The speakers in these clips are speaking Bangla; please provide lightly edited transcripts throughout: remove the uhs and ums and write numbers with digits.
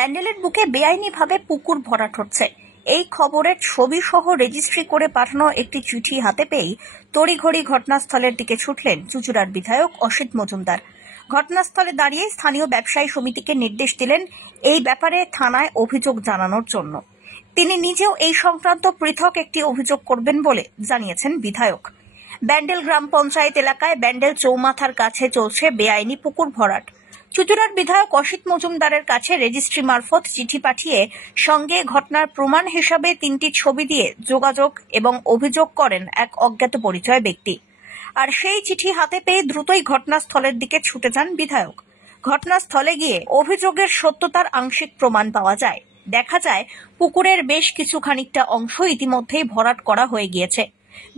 ব্যান্ডেলের বুকে বেআইনিভাবে পুকুর ভরাট হচ্ছে। এই খবরের ছবি সহ রেজিস্ট্রি করে পাঠানো একটি চিঠি হাতে পেয়ে তড়িঘড়ি ঘটনাস্থলের দিকে ছুটলেন চুঁচুড়ার বিধায়ক অসিত মজুমদার। ঘটনাস্থলে দাঁড়িয়ে স্থানীয় ব্যবসায়ী সমিতিকে নির্দেশ দিলেন এই ব্যাপারে থানায় অভিযোগ জানানোর জন্য। তিনি নিজেও এই সংক্রান্ত পৃথক একটি অভিযোগ করবেন বলে জানিয়েছেন বিধায়ক। ব্যান্ডেল গ্রাম পঞ্চায়েত এলাকায় ব্যান্ডেল চৌমাথার কাছে চলছে বেআইনি পুকুর ভরাট। চুঁচুড়ার বিধায়ক অসিত মজুমদারের কাছে রেজিস্ট্রি মারফত চিঠি পাঠিয়ে সঙ্গে ঘটনার প্রমাণ হিসাবে 3টি ছবি দিয়ে যোগাযোগ এবং অভিযোগ করেন এক অজ্ঞাত পরিচয় ব্যক্তি। আর সেই চিঠি হাতে পেয়ে দ্রুতই ঘটনাস্থলের দিকে ছুটে যান বিধায়ক। ঘটনাস্থলে গিয়ে অভিযোগের সত্যতার আংশিক প্রমাণ পাওয়া যায়। দেখা যায় পুকুরের বেশ কিছু খানিকটা অংশ ইতিমধ্যেই ভরাট করা হয়ে গিয়েছে।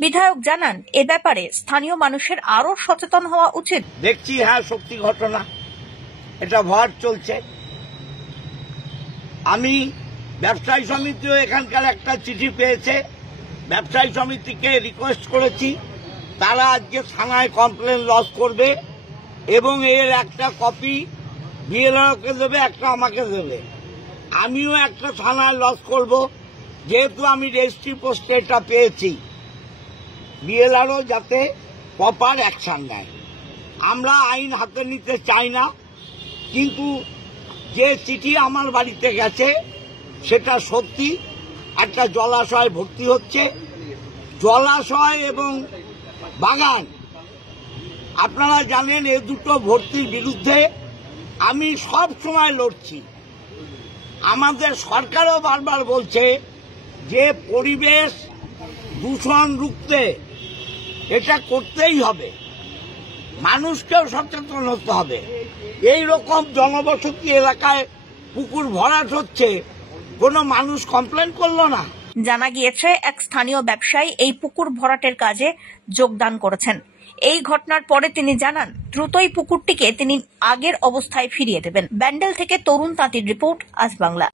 বিধায়ক জানান, এ ব্যাপারে স্থানীয় মানুষের আরো সচেতন হওয়া উচিত। দেখছি হ্যাঁ সত্যি ঘটনা, এটা ভরাট চলছে। আমি ব্যবসায়ী সমিতিও এখানকার একটা চিঠি পেয়েছে, ব্যবসায়ী সমিতিকে রিকোয়েস্ট করেছি তারা আজকে থানায় কমপ্লেন লজ করবে এবং এর একটা কপি বিএলআরকে দেবে, একটা আমাকে দেবে। আমিও একটা থানায় লজ করব, যেহেতু আমি রেজিস্ট্রি পোস্টে এটা পেয়েছি। বিএলআরও যাতে প্রপার অ্যাকশন নেয়। আমরা আইন হাতে নিতে চাই না, কিন্তু যে চিঠি আমার বাড়িতে গেছে সেটা সত্যি। একটা জলাশয় ভর্তি হচ্ছে, জলাশয় এবং বাগান। আপনারা জানেন এই দুটো ভর্তির বিরুদ্ধে আমি সব সময় লড়ছি। আমাদের সরকারও বারবার বলছে যে পরিবেশ দূষণ রুখতে এটা করতেই হবে, মানুষকেও সচেতন হতে হবে। এই রকম জনবসতি এলাকায় পুকুর ভরাট হচ্ছে, কোনো মানুষ কমপ্লেন করলো না। জানা গিয়েছে এক স্থানীয় ব্যবসায়ী এই পুকুর ভরাটের কাজে যোগদান করেছেন। এই ঘটনার পরে তিনি জানান, দ্রুতই পুকুরটিকে তিনি আগের অবস্থায় ফিরিয়ে দেবেন। ব্যান্ডেল থেকে তরুণ তাঁতির রিপোর্ট, আজ বাংলা।